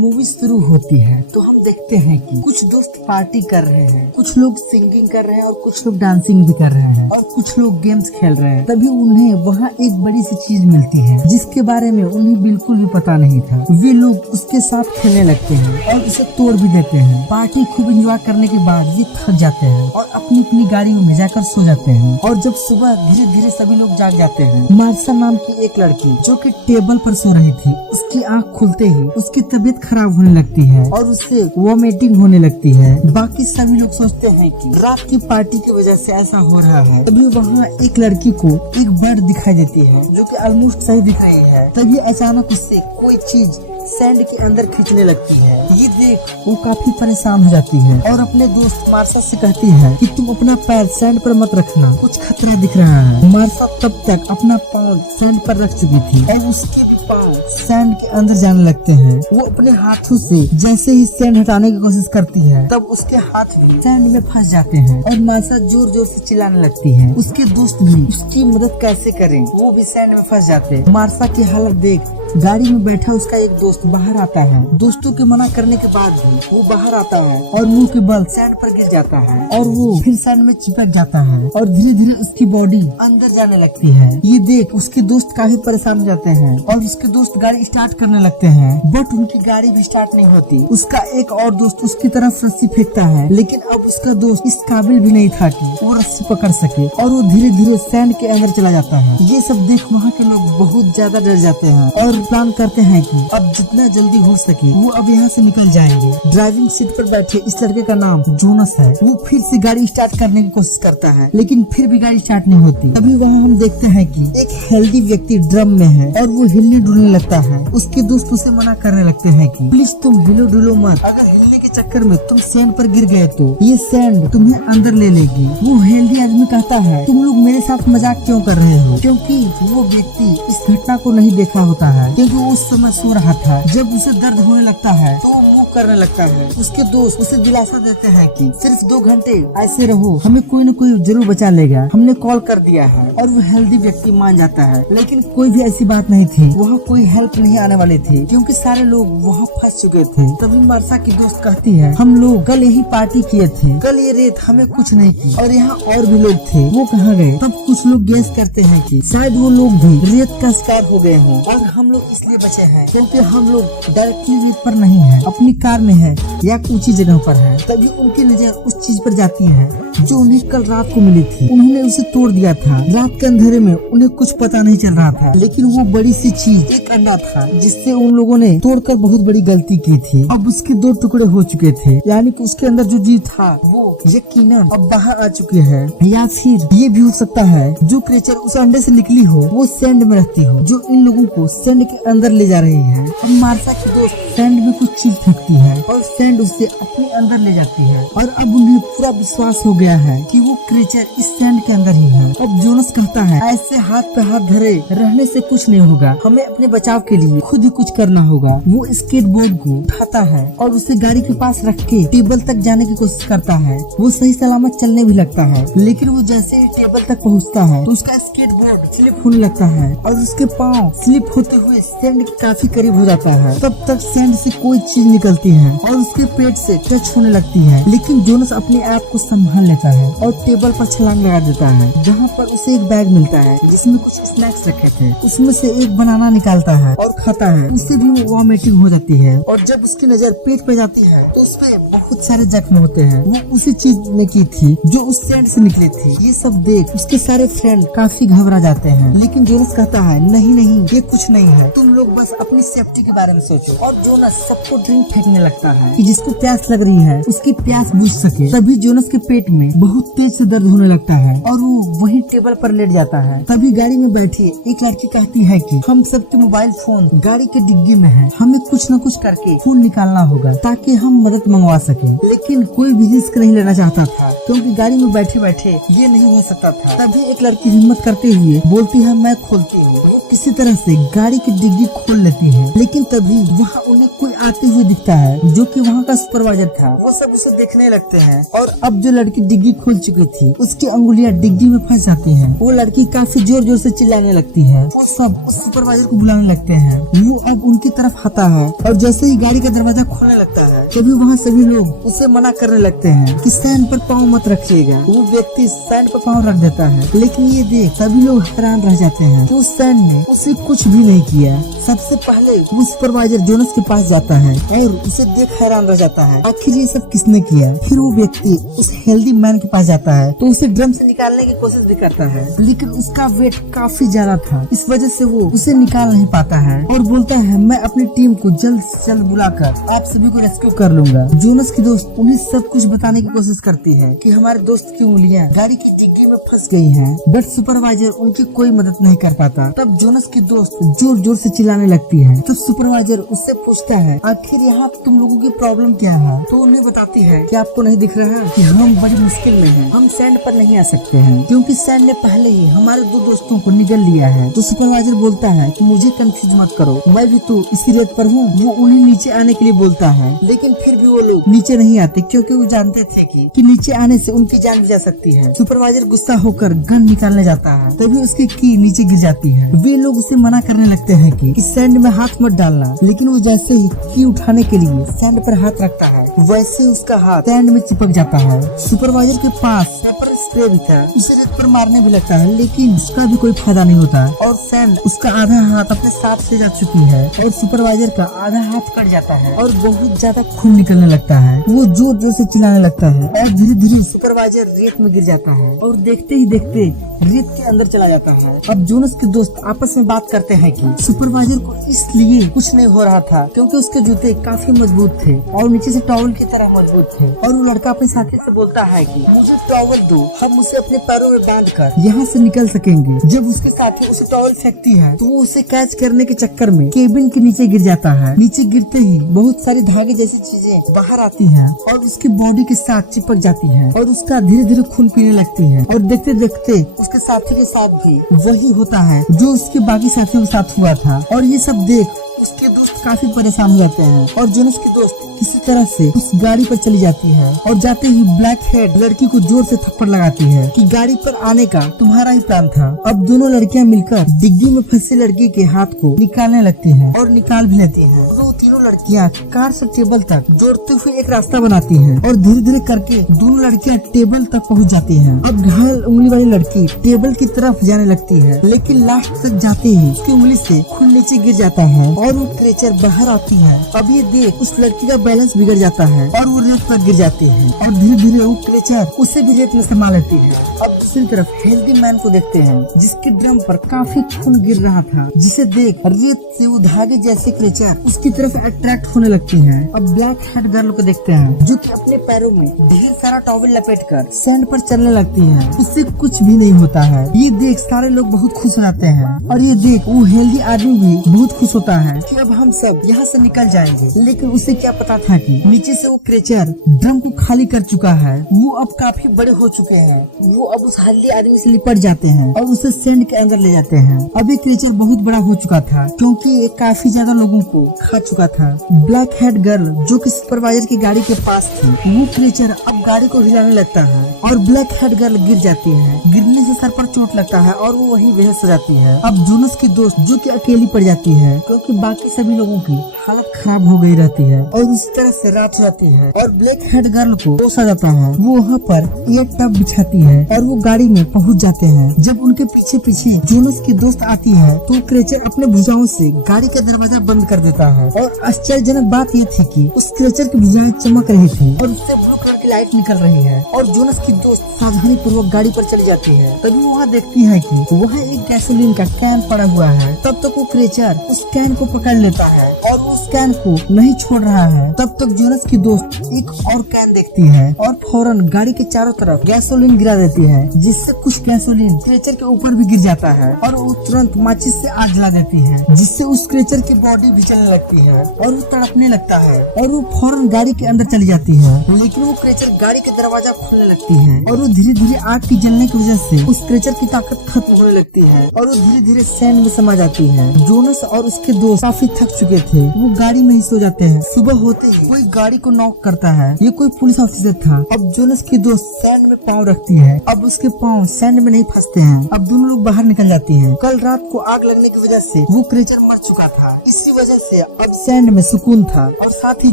Movie शुरू होती है तो हम देखते हैं कि कुछ दोस्त पार्टी कर रहे हैं, कुछ लोग सिंगिंग कर रहे हैं और कुछ लोग डांसिंग भी कर रहे हैं और कुछ लोग गेम्स खेल रहे हैं। तभी उन्हें वहाँ एक बड़ी सी चीज मिलती है जिसके बारे में उन्हें बिल्कुल भी पता नहीं था। वे लोग उसके साथ खेलने लगते हैं और उसे तोड़ भी देते हैं। पार्टी खूब एंजॉय करने के बाद वे थक जाते हैं और अपनी अपनी गाड़ियों में जाकर सो जाते हैं। और जब सुबह धीरे धीरे सभी लोग जाग जाते हैं, मार्सा नाम की एक लड़की जो कि टेबल पर सो रही थी, उसकी आँख खुलते ही उसकी तबीयत खराब होने लगती है और उससे वॉमिटिंग होने लगती है। बाकी सभी लोग सोचते हैं कि रात की पार्टी की वजह से ऐसा हो रहा है। तभी वहाँ एक लड़की को एक बर्ड दिखाई देती है जो कि ऑलमोस्ट सही दिख रही है। तभी अचानक उससे कोई चीज सैंड के अंदर खींचने लगती है। ये देख वो काफी परेशान हो जाती है और अपने दोस्त मार्सा से कहती है कि तुम अपना पैर सैंड पर मत रखना, कुछ खतरा दिख रहा है। मार्सा तब तक अपना पाँव सैंड पर रख चुकी थी और उसके पाँव सैंड के अंदर जाने लगते हैं। वो अपने हाथों से जैसे ही सैंड हटाने की कोशिश करती है तब उसके हाथ भी सैंड में फंस जाते हैं और मार्सा जोर जोर से चिल्लाने लगती है। उसके दोस्त भी उसकी मदद कैसे करें, वो भी सैंड में फंस जाते हैं। मार्सा की हालत देख गाड़ी में बैठा उसका एक दोस्त बाहर आता है। दोस्तों के मना करने के बाद भी वो बाहर आता है और मुंह के बल सैंड पर गिर जाता है और वो फिर सैंड में चिपक जाता है और धीरे धीरे उसकी बॉडी अंदर जाने लगती है। ये देख उसके दोस्त काफी परेशान हो जाते हैं और उसके दोस्त गाड़ी स्टार्ट करने लगते हैं, बट उनकी गाड़ी भी स्टार्ट नहीं होती। उसका एक और दोस्त उसकी तरफ रस्सी फेंकता है, लेकिन अब उसका दोस्त इस काबिल भी नहीं था कि वो रस्सी पकड़ सके और वो धीरे धीरे सैंड के अंदर चला जाता है। ये सब देख वहाँ के लोग बहुत ज्यादा डर जाते हैं और प्लान करते हैं कि अब जितना जल्दी हो सके वो अब यहाँ से निकल जाएंगे। ड्राइविंग सीट पर बैठे इस लड़के का नाम जोनस है। वो फिर से गाड़ी स्टार्ट करने की कोशिश करता है, लेकिन फिर भी गाड़ी स्टार्ट नहीं होती। तभी वहाँ हम देखते हैं कि एक हेल्दी व्यक्ति ड्रम में है और वो हिलने डुलने लगता है। उसके दोस्त उसे मना करने लगते हैं कि प्लीज तुम हिलो डुलो मत, अगर हिलने के चक्कर में तुम सैंड पर गिर गए तो ये सैंड तुम्हें अंदर ले लेगी। वो हेल्दी आदमी कहता है तुम लोग मेरे साथ मजाक क्यों कर रहे हो, क्योंकि वो व्यक्ति इस घटना को नहीं देखा होता है, क्योंकि वो उस समय सो रहा था। जब उसे दर्द होने लगता है तो करने लगता है। उसके दोस्त उसे दिलासा देते हैं कि सिर्फ 2 घंटे ऐसे रहो, हमें कोई न कोई जरूर बचा लेगा, हमने कॉल कर दिया है। और वो हेल्दी व्यक्ति मान जाता है, लेकिन कोई भी ऐसी बात नहीं थी। वहाँ कोई हेल्प नहीं आने वाली थी क्योंकि सारे लोग वहाँ फंस चुके थे। तभी मार्सा की दोस्त कहती है हम लोग कल यही पार्टी किए थे, कल ये रेत हमें कुछ नहीं की और यहाँ और भी लोग थे, वो कहाँ गए। तब कुछ लोग गेस करते हैं कि शायद वो लोग भी रेत का शिकार हो गए हों और हम लोग इसलिए बचे हैं क्योंकि हम लोग डायरेक्टली रेत पर नहीं है, अपनी कार में है या ऊंची जगह पर है। तभी उनकी नजर उस चीज पर जाती है जो उन्हें कल रात को मिली थी। उन्होंने उसे तोड़ दिया था। रात के अंधेरे में उन्हें कुछ पता नहीं चल रहा था, लेकिन वो बड़ी सी चीज एक अंडा था जिससे उन लोगों ने तोड़कर बहुत बड़ी गलती की थी। अब उसके 2 टुकड़े हो चुके थे, यानी कि उसके अंदर जो जीव था वो यकीनन अब बाहर आ चुके हैं। या फिर ये भी हो सकता है जो क्रिएचर उस अंडे से निकली हो वो सैंड में रहती हो, जो इन लोगों को सैंड के अंदर ले जा रही है। और मार्सा की दोस्त सैंड में कुछ चीज फेंकती है और सैंड उससे अपने अंदर ले जाती है और अब उन्हें पूरा विश्वास हो गया है कि वो क्रिएचर इस सैंड के अंदर ही है। अब जोनस कहता है ऐसे हाथ पे हाथ धरे रहने से कुछ नहीं होगा, हमें अपने बचाव के लिए खुद ही कुछ करना होगा। वो स्केटबोर्ड को उठाता है और उसे गाड़ी के पास रख के टेबल तक जाने की कोशिश करता है। वो सही सलामत चलने भी लगता है, लेकिन वो जैसे ही टेबल तक पहुँचता है तो उसका स्केटबोर्ड स्लिप होने लगता है और उसके पाँव स्लिप होते हुए सैंड के काफी करीब हो जाता है। तब तक सैंड से कोई चीज निकलती है और उसके पेट से टच होने लगती है, लेकिन जोनस अपने आप को संभाल लेता है और टेबल पर छलांग लगा देता है, जहाँ पर उसे एक बैग मिलता है जिसमें कुछ स्नैक्स रखे थे। उसमें से एक बनाना निकालता है और खाता है। उससे भी वो वॉमिटिंग हो जाती है और जब उसकी नजर पेट पे जाती है तो उसमें बहुत सारे जख्म होते हैं। वो उसी चीज ने की थी जो उस सैंड से निकली थी। ये सब देख उसके सारे फ्रेंड काफी घबरा जाते हैं, लेकिन जोनस कहता है नहीं नहीं ये कुछ नहीं है, तुम लोग बस अपनी सेफ्टी के बारे में सोचो। और जोनस सबको ड्रिंक फेंकने लगता है कि जिसको प्यास लग रही है उसकी प्यास बुझ सके। तभी जोनस के पेट में बहुत तेज से दर्द होने लगता है और वो वही टेबल पर लेट जाता है। तभी गाड़ी में बैठी एक लड़की कहती है कि हम सबके मोबाइल फोन गाड़ी के डिग्गी में है, हमें कुछ न कुछ करके फोन निकालना होगा ताकि हम मदद मंगवा सकें। लेकिन कोई भी रिस्क नहीं लेना चाहता था क्योंकि गाड़ी में बैठे बैठे ये नहीं हो सकता था। तभी एक लड़की हिम्मत करते हुए बोलती है मैं खोलती हूँ। किसी तरह से गाड़ी की डिग्गी खोल लेती है, लेकिन तभी वहाँ उन्हें कोई आते हुए दिखता है जो कि वहाँ का सुपरवाइजर था। वो सब उसे देखने लगते हैं और अब जो लड़की डिग्गी खोल चुकी थी उसकी अंगुलियां डिग्गी में फंस जाती हैं। वो लड़की काफी जोर जोर से चिल्लाने लगती है। वो सब उस सुपरवाइजर को बुलाने लगते हैं। वो अब उनकी तरफ आता है और जैसे ही गाड़ी का दरवाजा खोलने लगता है तभी वहाँ सभी लोग उसे मना करने लगते हैं कि स्टैंड पर पाँव मत रखिएगा। वो व्यक्ति स्टैंड पर पाँव रख देता है, लेकिन ये देख सभी लोग हैरान रह जाते हैं कि उस स्टैंड ने उसे कुछ भी नहीं किया। सबसे पहले वो सुपरवाइजर जोनस के पास जाता है और उसे देख हैरान रह जाता है, आखिर ये सब किसने किया। फिर वो व्यक्ति उस हेल्दी मैन के पास जाता है तो उसे ड्रम से निकालने की कोशिश भी करता है, लेकिन उसका वेट काफी ज्यादा था। इस वजह से वो उसे निकाल नहीं पाता है और बोलता है मैं अपनी टीम को जल्द से जल्द बुलाकर आप सभी को रेस्क्यू कर लूंगा। जोनस की दोस्त उन्हें सब कुछ बताने की कोशिश करती है कि हमारे दोस्त की उंगलियां गाड़ी की डिग्गी में फंस गई हैं, बट सुपरवाइजर उनकी कोई मदद नहीं कर पाता। तब जोनस की दोस्त जोर जोर से चिल्लाने लगती है। तब सुपरवाइजर उससे पूछता है आखिर यहाँ तुम लोगों की प्रॉब्लम क्या है। तो उन्हें बताती है कि आपको नहीं दिख रहा है कि हम बड़ी मुश्किल में हैं, हम सैंड पर नहीं आ सकते हैं क्योंकि सैंड ने पहले ही हमारे 2 दोस्तों को निगल लिया है। तो सुपरवाइजर बोलता है कि मुझे कंफ्यूज मत करो, मैं भी तो इसी रेत पर हूँ। वो उन्हें नीचे आने के लिए बोलता है, लेकिन फिर भी वो लोग नीचे नहीं आते क्योंकि वो जानते थे कि नीचे आने से उनकी जान भी जा सकती है। सुपरवाइजर गुस्सा होकर गन निकालने जाता है, तभी उसकी की नीचे गिर जाती है। वे लोग उसे मना करने लगते हैं कि सैंड में हाथ मत डालना, लेकिन वो जैसे ही की उठाने के लिए सैंड पर हाथ रखता है वैसे उसका हाथ सैंड में चिपक जाता है। सुपरवाइजर के पास पेपर स्प्रे भी था, उसे रेत पर मारने भी लगता है, लेकिन उसका भी कोई फायदा नहीं होता और सैंड उसका आधा हाथ अपने साथ ले जा चुकी है और सुपरवाइजर का आधा हाथ कट जाता है और बहुत ज्यादा खून निकलने लगता है। वो जोर जोर से चिल्लाने लगता है और धीरे धीरे सुपरवाइजर रेत में गिर जाता है और देखते ही देखते रेत के अंदर चला जाता है। अब जोनस के दोस्त आपस में बात करते हैं कि सुपरवाइजर को इसलिए कुछ नहीं हो रहा था क्योंकि उसके जूते काफी मजबूत थे और नीचे से टॉवल की तरह मजबूत थे। और वो लड़का अपने साथी से बोलता है कि मुझे टॉवल दो, हम उसे अपने पैरों में बांधकर यहाँ से निकल सकेंगे। जब उसके साथी उसे टॉवल फेंकती है तो वो उसे कैच करने के चक्कर में केबिन के नीचे गिर जाता है। नीचे गिरते ही बहुत सारी धागे जैसी चीजें बाहर आती हैं और उसकी बॉडी के साथ चिपक जाती है और उसका धीरे धीरे खून पीने लगती है। और देखते देखते उसके साथी के साथ भी वही होता है जो उसके बाकी साथियों के साथ हुआ था। और ये सब देख उसके दोस्त काफी परेशान हो जाते हैं और जोनस की दोस्त किसी तरह से उस गाड़ी पर चली जाती है और जाते ही ब्लैक हेड लड़की को जोर से थप्पड़ लगाती है कि गाड़ी पर आने का तुम्हारा ही प्लान था। अब दोनों लड़कियां मिलकर डिग्गी में फंसे लड़की के हाथ को निकालने लगती हैं और निकाल भी लेती हैं। वो तीनों लड़कियां कार से टेबल तक जोड़ते हुए एक रास्ता बनाती हैं और धीरे धीरे करके दोनों लड़कियां टेबल तक पहुंच जाती हैं। अब घायल उंगली वाली लड़की टेबल की तरफ जाने लगती है, लेकिन लास्ट तक जाते ही उसकी उंगली से खून नीचे गिर जाता है और वो क्रेचर बाहर आती है। अब ये देख उस लड़की का बैलेंस बिगड़ जाता है और वो रेत पर गिर जाती है और धीरे धीरे वो क्रेचर उसे भी रेत में समा लेती है। अब दूसरी तरफ हेल्दी मैन को देखते हैं जिसके ड्रम पर काफी खून गिर रहा था, जिसे देख रेत से वो धागे जैसे क्रेचर उसकी तरफ अट्रैक्ट होने लगती हैं। अब ब्लैक हेड गर्ल को देखते हैं जो कि अपने पैरों में ढेर सारा टॉवल लपेटकर सैंड पर चलने लगती है, उससे कुछ भी नहीं होता है। ये देख सारे लोग बहुत खुश हो जाते हैं और ये देख वो हेल्दी आदमी भी बहुत खुश होता है कि अब हम सब यहाँ से निकल जाएंगे। लेकिन उसे क्या पता था कि नीचे से वो क्रेचर ड्रम को खाली कर चुका है। वो अब काफी बड़े हो चुके हैं। वो अब उस हेल्दी आदमी से लिपट जाते हैं और उसे सैंड के अंदर ले जाते हैं। अब ये क्रेचर बहुत बड़ा हो चुका था क्योंकि ये काफी ज्यादा लोगों को खा चुका था। ब्लैक हेड गर्ल जो कि सुपरवाइजर की गाड़ी के पास थी, वो क्रेचर अब गाड़ी को हिलाने लगता है और ब्लैक हेड गर्ल गिर जाती है। गिरने से सर पर चोट लगता है और वो वहीं बेहोश हो जाती है। अब जोनस की दोस्त जो कि अकेली पड़ जाती है क्योंकि बाकी सभी लोगों की हालत खराब हो गई रहती है और उसी तरह से रात हो जाती है और ब्लैक हेड गर्ल को होश आ जाता है। वो वहाँ पर एक टब बिछाती है और वो गाड़ी में पहुँच जाते हैं। जब उनके पीछे पीछे जोनस की दोस्त आती है तो क्रेचर अपने भुजाओं से गाड़ी का दरवाजा बंद कर देता है और आश्चर्यजनक बात ये थी कि उस क्रेचर की भुजाएं चमक रही थी और उससे ब्लू कलर की लाइट निकल रही है और जोनस की दोस्त सावधानी पूर्वक गाड़ी पर चली जाती है। तभी वहाँ देखती है कि वहाँ एक गैसोलीन का कैन पड़ा हुआ है। तब तक वो क्रेचर उस कैन को पकड़ लेता है और वो उस कैन को नहीं छोड़ रहा है। तब तक जोनस की दोस्त एक और कैन देखती है और फौरन गाड़ी के चारों तरफ गैसोलीन गिरा देती है, जिससे कुछ गैसोलीन क्रेचर के ऊपर भी गिर जाता है और वो तुरंत माचिस से आग जला देती है, जिससे उस क्रेचर की बॉडी भी जलने लगती है और वो तड़पने लगता है और वो फौरन गाड़ी के अंदर चली जाती है। लेकिन वो क्रेचर क्रेचर गाड़ी के दरवाजा खोलने लगती है और वो धीरे धीरे आग की जलने की वजह से उस क्रेचर की ताकत खत्म होने लगती है और वो धीरे धीरे सैंड में समा जाती है। जोनस और उसके दोस्त काफी थक चुके थे, वो गाड़ी में ही सो जाते हैं। सुबह होते ही कोई गाड़ी को नॉक करता है, ये कोई पुलिस ऑफिसर था। अब जोनस की दोस्त सैंड में पाँव रखती है, अब उसके पाँव सैंड में नहीं फंसते हैं। अब दोनों लोग बाहर निकल जाती हैं। कल रात को आग लगने की वजह से वो क्रेचर मर चुका था, इसी वजह से अब सैंड में सुकून था और साथ ही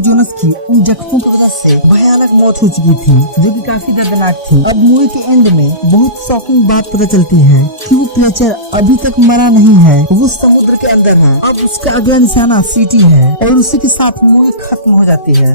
जोनस की उन जख्मों की वजह से भयानक मौत हो चुकी थी, जो कि काफी दर्दनाक थी। अब मूवी के एंड में बहुत शॉकिंग बात पता चलती है कि वो क्रेचर अभी तक मरा नहीं है, वो समुद्र के अंदर है। अब उसका अगला निशाना सिटी है और उसी के साथ मूवी खत्म हो जाती है।